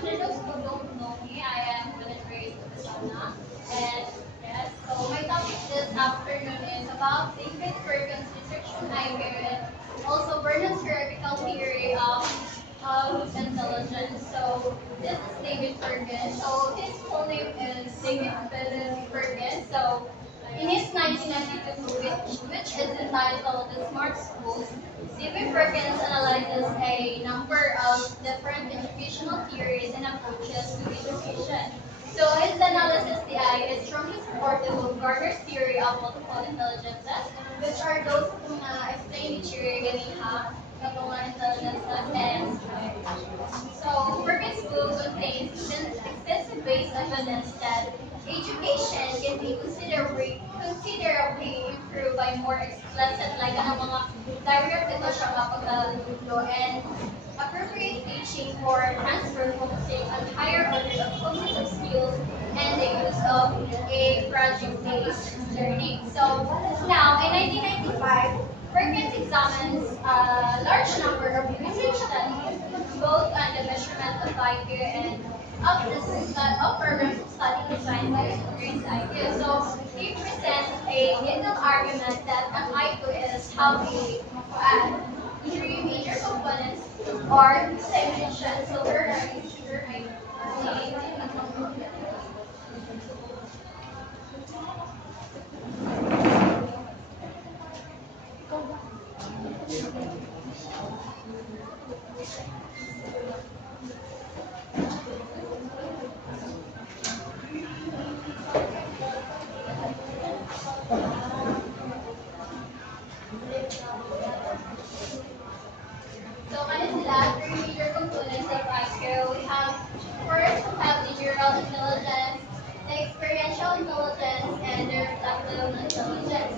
For those who don't know me, I am Beatrice Susana. And yes, so my topic this afternoon is about David Bergen's research on IQ and also Bernard's theoretical theory of intelligence. So this is David Bergen. So his full name is David Philip Bergen. So in his 1992 book, which is entitled The Smart Schools, David Perkins analyzes a number of different educational theories and approaches to education. So his analysis DI is strongly supportive of Gardner's theory of multiple intelligences, which are those who explain the theory ganiha ng mga intelligences and so Perkins' book contains extensive base evidence that education can be considerably improved by more explicit like ang mga direct ito siya mapagdalo and appropriate teaching for transfer focusing on higher order of cognitive skills and the use of a project-based learning. So now in 1995, Perkins examines a large number of research studies both on the measurement of IQ and of programs of study designed by experienced IQ. So he presents a legal argument that an IQ is how we add three major components or dimensions. So there are so ano sila, three major components of IQ. We have first we have the neural intelligence, the experiential intelligence, and the reflective intelligence.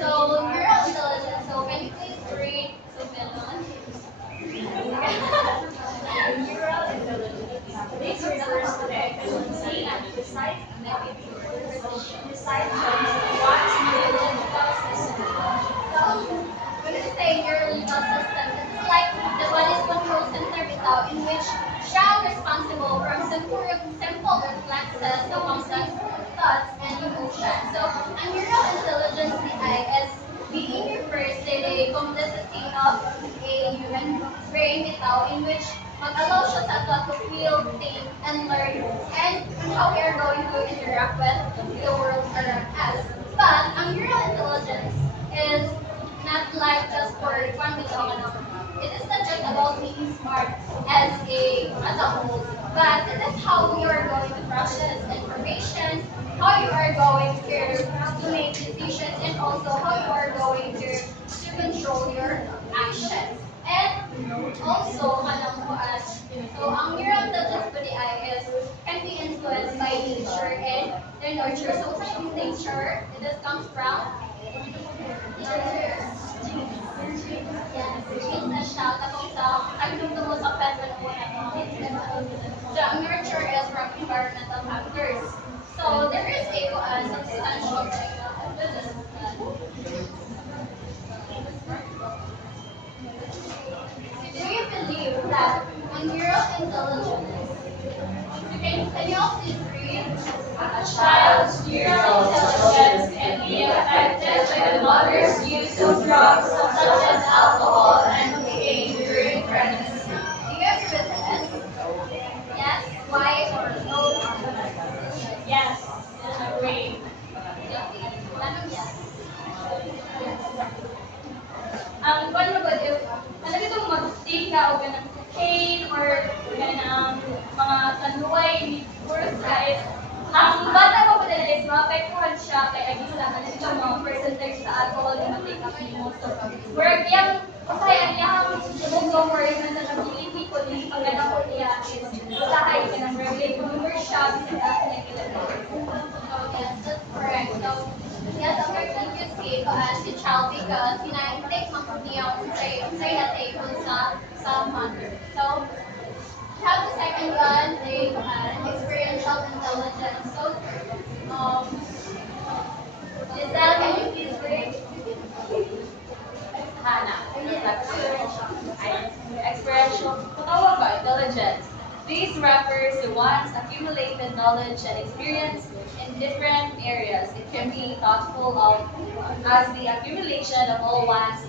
So neural intelligence, so can you please read Subilon? Neural intelligence. This refers to the efficiency and precise one's neurological system. So when we say neurological system, it's like the body's control center bitaw in which siya ang responsible from simple reflexes to complex thoughts and emotions. So ang neural intelligence is being refers to the complexity of a human brain bitaw in which mag-allow siya sa ato to feel, think, and learn and how we are going to interact with the world around us. But ang neural intelligence is not like just for fun bitaw ano. It is not just about being smart as a whole, but it is how you are going to process information, how you are going to make decisions, and also how you are going to control your actions. And also, so ang neural intelligence po can be influenced by nature and the nurture. So sa nature, it comes from genes na siya, tapos sa pagtutungkol sa pet so ang nurture is from environmental factors. So there is a substantial do you believe that a neural intelligence can you all please read? A child's neural intelligence can be affected by the mother's use of drugs such as alcohol and cocaine during pregnancy. Do you agree with this? Yes? Why or no? Yes, agree. Yes. Ang paano ba if alam itong mag-take ka o ganang cocaine or ganang mga kanuay worth guys, ang bata mo pa nila is maapektuhan siya kay agisa ka nito mga percentage sa alcohol na mag-take up mo. So, where yung usahay ang iyang or yung ability ko din pagkada ko niya is usahay ka ng regulate remember siya bisa kasi nagkilala. So yes, that's correct. So yes, ang person you see si child because pina-intake mo po niya say na-take sa mother. So we have the second one, the experiential intelligence. So Giselle, can you please read? Hana, experiential. Tawag ba? Intelligence. This refers to one's accumulated knowledge and experience in different areas. It can be thoughtful of as the accumulation of all one's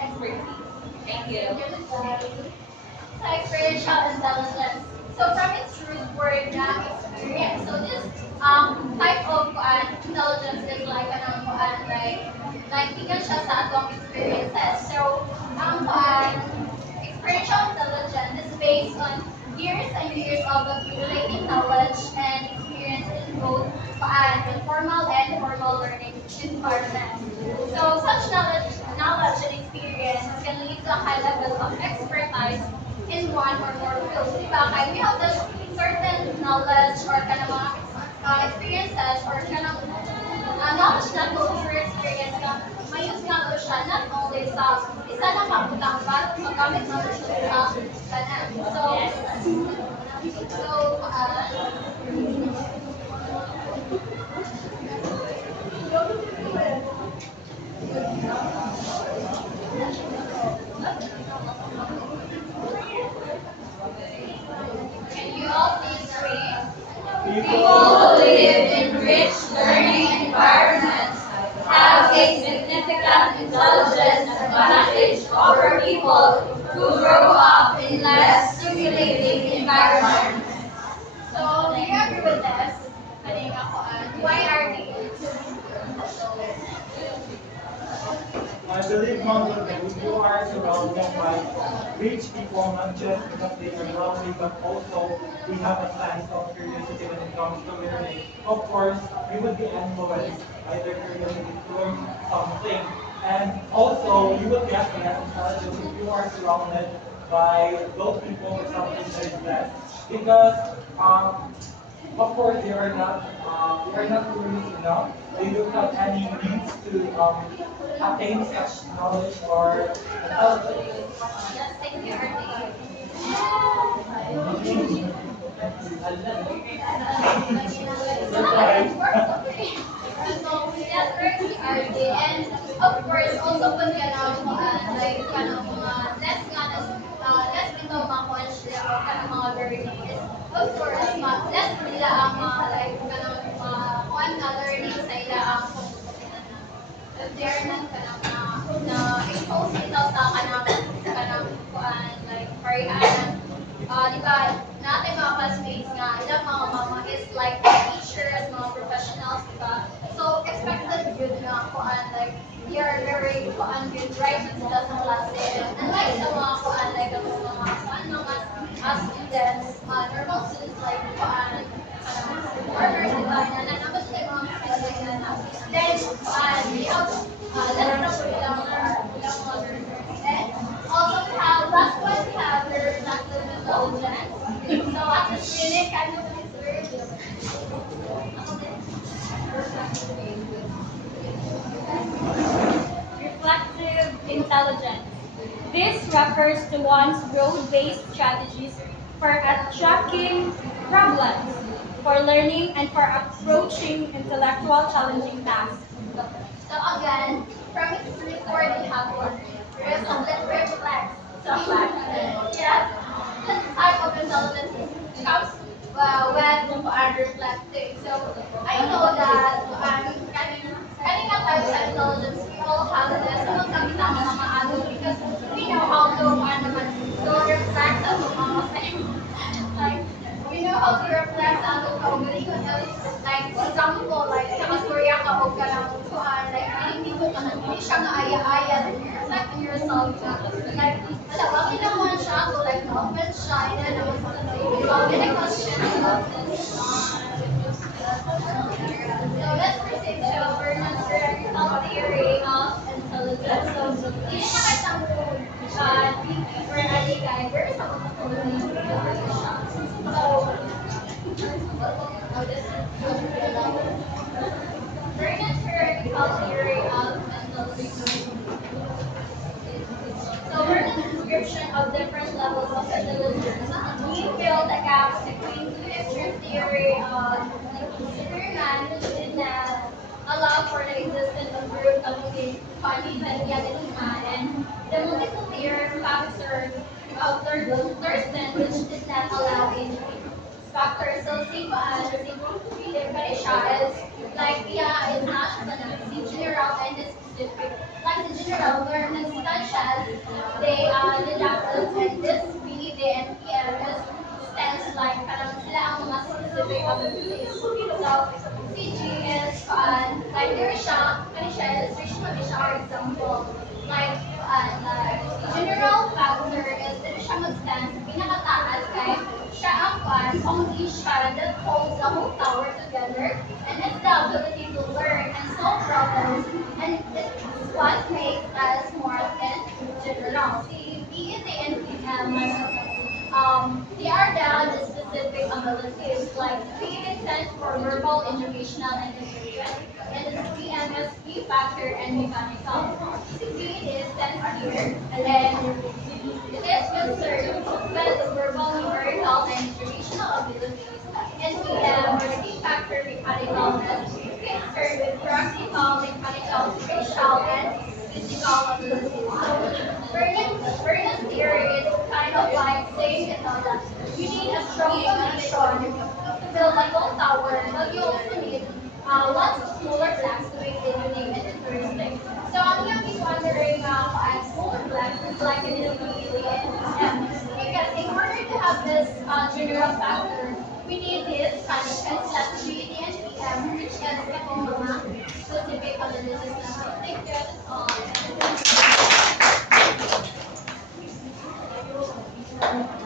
expertise. Thank you. Experiential intelligence. So from its root word na experience. So this type of intelligence is like like bigan siya sa atong experiences. So experiential intelligence is based on years and years of accumulating knowledge and experience in both informal and formal learning environments. So such knowledge and experience can lead to a high level of expertise in one or more fields. Diba? Kaya we have this certain knowledge or kind of experiences or kind of knowledge na to through experience na may-use nga to siya not only sa isa na mabutang but magamit na to siya sa kanan. Can you all please read? People who live in rich learning environments have a significant intelligence advantage over people who grow up in less stimulating environments. So, do you agree with this? Why are they? I believe, Mother, that you are surrounded by rich people, not just because they are wealthy, but also we have a sense of curiosity when it comes to learning. Of course, we would be influenced by their curiosity to learn something. And also, you would get less intelligence if you are surrounded by those people or something that is less. Because, of course, they are not curious enough. They don't have any means to attain such knowledge or intelligence. Yes, thank you, Artie. So, yes, correctly, Artie. And of course, also pag like, less nga less ito makuha sila o mga learning is, of course, less nila ang like, kuhan na learning sa ila ang if they're not na expose ito sa kuhan, like, parihan. Di ba, natin mga classmates nga, ilang mga mama is like teachers, mga professionals, di ba? So, expected good na kuhan, like, they are very kuhan good, right? Sila sa klase. And like, sa mga kuhan, like, ang mga students, normal students, like, kuhan, workers, di ba? Na nanabas sila yung mga skills na. Then, we have, let's talk with ilang mga learners. And also, we have, last one, we have the reflective intelligence. So, at this unit, kind of is very Reflective intelligence. This refers to one's broad-based strategies for attacking problems, for learning, and for approaching intellectual challenging tasks. So again, from its root word, we have one. Reflex. So, yes, this type of intelligence comes when you are reflecting. So, I know that kanina type of intelligence, we all have this. So, kami na mga adult because we know how to reflect sa mga like, we know how to reflect sa atong kaugalingon. Like, for example, like, nakastorya ka o ka lang kuhan, like, hindi siya nga aya-aya, reflect on yourself na. Like, bakit naman siya to, like, na-open siya, and then naman sa bakit na question about this. So, let's proceed to Vernon's theoretical theory of intelligence. So, hindi na kitang for any guy, there is a Vernon's theoretical theory of intelligence. So Vernon's description of different levels of intelligence, we fill the gaps between two extreme theory of Spearman, which did not allow for the existence of group uneven and the multiple theory factor of Thurston, which did not allow it British is like yeah, it's not the general and the specific. Like the general learners such as the doctors and this B, the NPM is stands like parang sila ang mga specific abilities. So CG is like there is illustration of siya example. Like general factor is there siya mag-stand pinakataas kay siya ang only siya that holds the whole tower together and it's the ability to learn and solve problems and it's what makes us more than general. See, B is the NPM, they are the specific abilities like B stands for verbal, educational, and intellectual, and the PM is B factor and mechanical. C is stands here, and then it is concerned with the verbal, numerical, and educational abilities. And PM or the B factor mechanical is concerned with practical, mechanical, spatial, and physical abilities. So Vernon's theory is kind of like saying that you need a strong foundation to build a tall tower, but you also need lots of smaller blocks to make the unique and interesting. So I'm going to be wondering smaller blocks is like an NPM because in order to have this general factor, we need this kind of concept the NPM, which is the specific abilities. Thank you. That's all.